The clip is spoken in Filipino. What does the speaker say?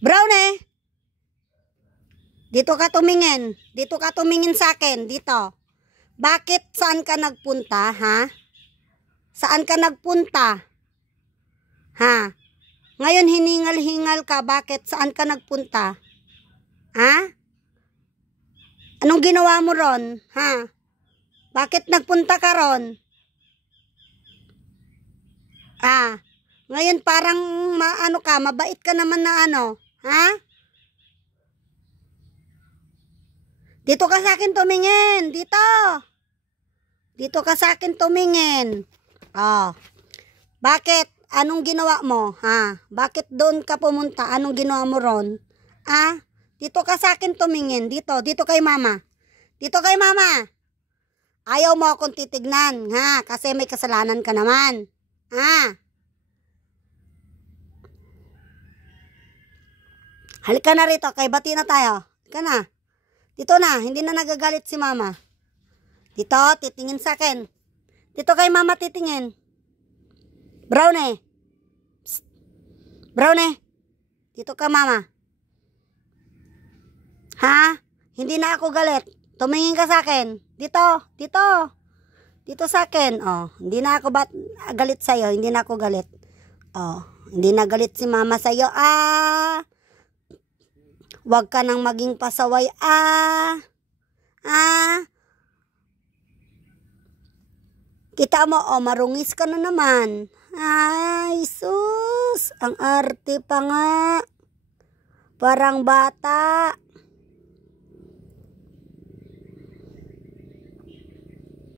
Brownie! Dito ka tumingin. Dito ka tumingin sa akin. Dito. Bakit? Saan ka nagpunta, ha? Saan ka nagpunta? Ha? Ngayon hiningal-hingal ka. Bakit? Saan ka nagpunta? Ha? Anong ginawa mo ron? Ha? Bakit nagpunta ka ron? Ah, ngayon parang maano ka, mabait ka naman na ano, ha? Dito ka sa akin tumingin, dito. Dito ka sa akin tumingin. Oh. Bakit? Anong ginawa mo, ha? Bakit doon ka pumunta? Anong ginawa mo ron? Ah? Dito ka sa akin tumingin, dito, dito kay mama. Dito kay mama. Ayaw mo akong titignan, ha? Kasi may kasalanan ka naman. Halika na rito, kay bati na tayo. Halika na. Dito na, hindi na nagagalit si mama. Dito, titingin sa akin. Dito kay mama titingin. Brownie. Psst. Brownie. Dito ka mama. Ha? Hindi na ako galit. Tumingin ka sa akin. Dito, dito. Dito sa akin. Oh, hindi na ako galit sa'yo. Hindi na ako galit. Oh, hindi na galit si mama sa'yo. Huwag ka nang maging pasaway. Kita mo, oh, marungis ka na naman. Ay, sus. Ang arte pa nga. Parang bata.